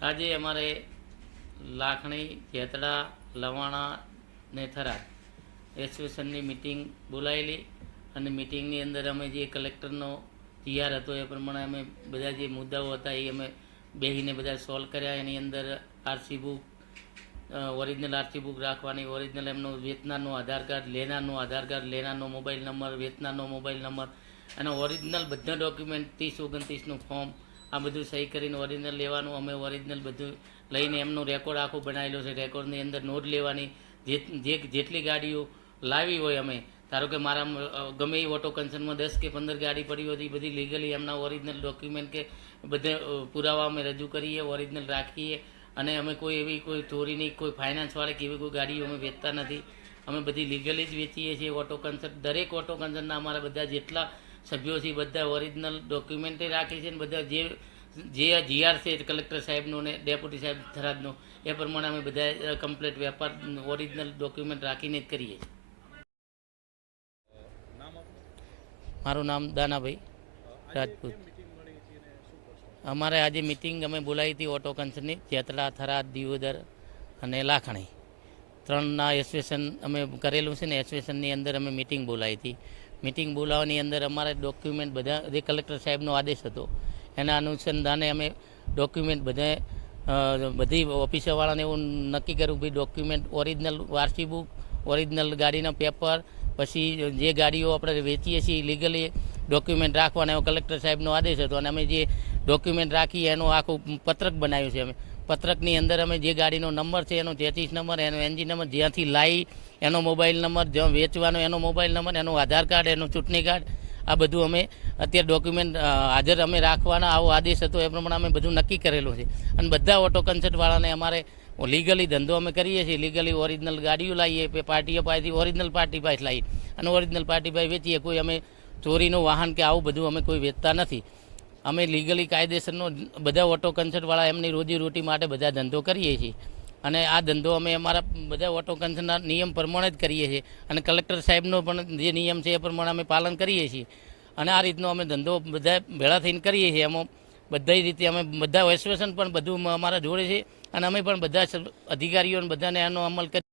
આજે અમારે લાખણી, જેતડા, લવાણા ને થરાદ એસોસિએશનની મિટિંગ બોલાયેલી અને મિટિંગની અંદર અમે જે કલેક્ટરનો જીઆર હતો એ પ્રમાણે અમે બધા જે મુદ્દાઓ હતા એ અમે બેસીને બધા સોલ્વ કર્યા. એની અંદર RC book, original RC book રાખવાની, ઓરિજિનલ એમનો વેચનારનો આધાર કાર્ડ, લેનારનો આધાર કાર્ડ, લેનારનો મોબાઈલ નંબર, વેચનારનો મોબાઈલ નંબર અને ઓરિજિનલ બધા ડોક્યુમેન્ટ 30-29નું ફોર્મ, આ બધું સહી કરીને ઓરિજિનલ લેવાનું. અમે ઓરિજિનલ બધું લઈને એમનો રેકોર્ડ આખો બનાવેલો છે. રેકોર્ડની અંદર નોટ લેવાની. જેટલી ગાડીઓ લાવી હોય, અમે ધારો કે મારા ગમે એ ઓટો કન્સર્નમાં 10 કે 15 ગાડી પડી હોય, એ બધી લીગલી એમના ઓરિજિનલ ડોક્યુમેન્ટ કે બધે પુરાવા અમે રજૂ કરીએ, ઓરિજિનલ રાખીએ. અને અમે કોઈ એવી કોઈ ચોરીની, કોઈ ફાઇનાન્સવાળી કે એવી કોઈ ગાડીઓ અમે વેચતા નથી. અમે બધી લીગલી જ વેચીએ છીએ. ઓટો કન્સર્ન, દરેક ઓટો કન્સર્નના અમારા બધા જેટલા સભ્યો છે બધા ઓરિજિનલ ડોક્યુમેન્ટ રાખે છે. અને બધા જે જીઆર છે કલેક્ટર સાહેબનો ને ડેપ્યુટી સાહેબ થરાદનો, એ પ્રમાણે અમે બધા કમ્પ્લીટ વેપાર ઓરિજિનલ ડોક્યુમેન્ટ રાખીને જ કરીએ છીએ. મારું નામ દાનાભાઈ રાજપૂત. અમારે આજે મિટિંગ અમે બોલાવી હતી ઓટો કન્સર્નની, જેતલા, થરાદ, દિયોદર અને લાખણી ત્રણના એસોસિએશન અમે કરેલું છે ને. એસોસિએશનની અંદર અમે મિટિંગ બોલાવી હતી. મિટિંગ બોલાવવાની અંદર અમારા ડોક્યુમેન્ટ બધા જે કલેક્ટર સાહેબનો આદેશ હતો એના અનુસંધાને અમે ડોક્યુમેન્ટ બધી ઓફિસરવાળાને એવું નક્કી કર્યું ભાઈ document original RC book, original ગાડીના પેપર, પછી જે ગાડીઓ આપણે વેચીએ છીએ લીગલી ડોક્યુમેન્ટ રાખવાના એવો કલેક્ટર સાહેબનો આદેશ હતો. અને અમે જે ડોક્યુમેન્ટ રાખીએ એનું આખું પત્રક બનાવ્યું છે. અમે પત્રકની અંદર અમે જે ગાડીનો નંબર છે એનો 33 નંબર, એનો એન્જિન નંબર, જ્યાંથી લાવી એનો મોબાઈલ નંબર, જ્યાં વેચવાનો એનો મોબાઈલ નંબર, એનું આધાર કાર્ડ, એનું ચૂંટણી કાર્ડ, આ બધું અમે અત્યારે ડોક્યુમેન્ટ હાજર અમે રાખવાના આવો આદેશ હતો. એ પ્રમાણે અમે બધું નક્કી કરેલું છે. અને બધા ઓટો કન્સર્ટવાળાને અમારે લીગલી ધંધો અમે કરીએ છીએ. લીગલી ઓરિજિનલ ગાડીઓ લાવીએ, પાર્ટીઓ પાસેથી ઓરિજિનલ પાર્ટી પાસે લાવીએ અને ઓરિજિનલ પાર્ટી પાસે વેચીએ. કોઈ અમે ચોરીનું વાહન કે આવું બધું અમે કોઈ વેચતા નથી. અમે લીગલી કાયદેસરનો બધા ઓટો કન્સર્ટવાળા એમની રોજીરોટી માટે બધા ધંધો કરીએ છીએ. અને આ ધંધો અમે અમારા બધા ઓટો કન્સર્નના નિયમ પ્રમાણે જ કરીએ છીએ. અને કલેક્ટર સાહેબનો પણ જે નિયમ છે એ પ્રમાણે અમે પાલન કરીએ છીએ. અને આ રીતનો અમે ધંધો બધા ભેળા થઈને કરીએ છીએ. એમાં બધી રીતે અમે બધા એસોસિએશન પણ બધું અમારા જોડે છે. અને અમે પણ બધા અધિકારીઓને બધાને એનો અમલ કરી